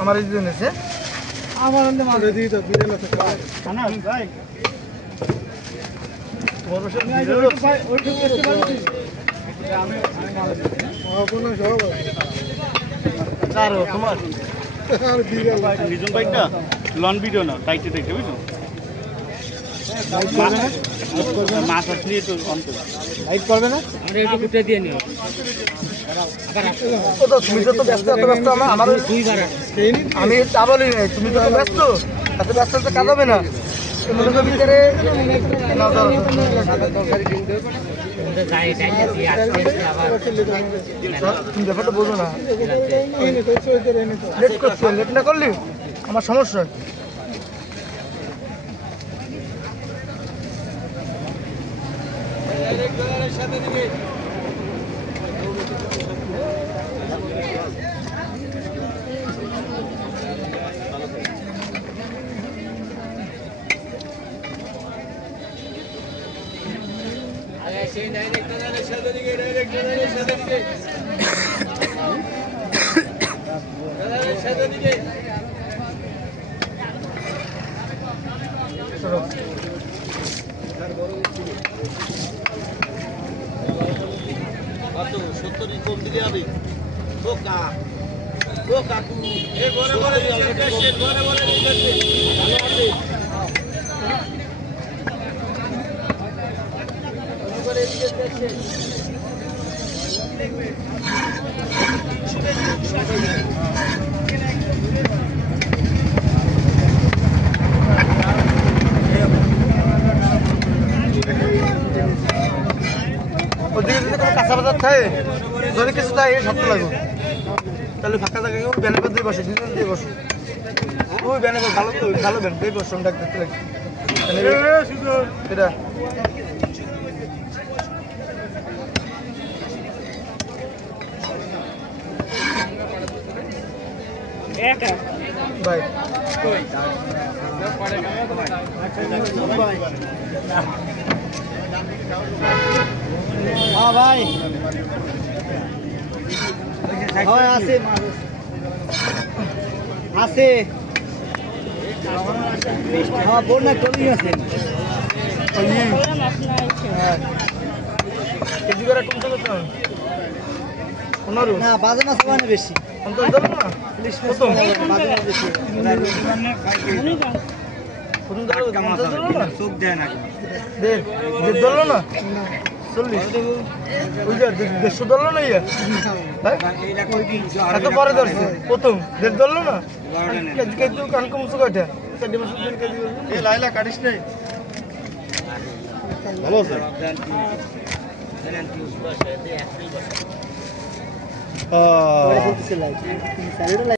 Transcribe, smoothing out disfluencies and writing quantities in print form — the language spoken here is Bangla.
আমার এই জন্য আছে আমার অন্য মাল দিয়ে দাও বিড়াল আছে না ভাই তোমার পাশে বিড়াল ভাই ওইটা করতে পারবি আমি মাল আপনা সব কারো তোমার আর বিড়াল নিজম বাইকটা লন ভিডিও না টাইটে দেখতে বুঝছো মাছ আসলে তো অন্ত লাইট করবে না আমরা একটু কুটে দিয়ে নিও ও তো তুমি তো ব্যস্ত এত ব্যস্ত আমার দুইবার আমি তা বলি নাই তুমি তো ব্যস্ত এত ব্যস্ত তো কাজ হবে না মনে করো ভিতরে না ধরো যাই টাইম দিয়ে আসছে আবার তুমি ব্যাপারটা বোঝো না লেট করছো লেট না করলি আমার সমস্যা হয় কম দিলে হবে ও কাকু এ ঘরে ঘরে ঘরে ঘরে ভালো আছে ওদিকে যদি কোনো কাঁচা বাজার থাকে যদি কিছু থাকে সত্য লাগবে তাহলে ফাঁকা জায়গায় ব্যানের পর দিয়ে বসে দুজন দিয়ে বসে ওই ব্যানের পর ভালো তো ভালো ব্যান এই বসে ডাক দেখতে লাগে এটা বাই হ্যাঁ ভাই হয় আছে আছে হ্যাঁ বন্যা কমই আছে কেজি করে কমতে কত 15 না বাজে মাছ মানে বেশি অন্তত ধরো না প্রথম বাজে মাছ বেশি প্রথম ধরো না চোখ দেয় না দেখ ধরলো না 40 ওই যে 150 ধরলো না ইয়া এত পরে ধরছে প্রথম দেখ ধরলো না কেজি কান কমছে কয়টা 4 মাস কেজি এই লাইলা কাটিস নাই ভালো আছে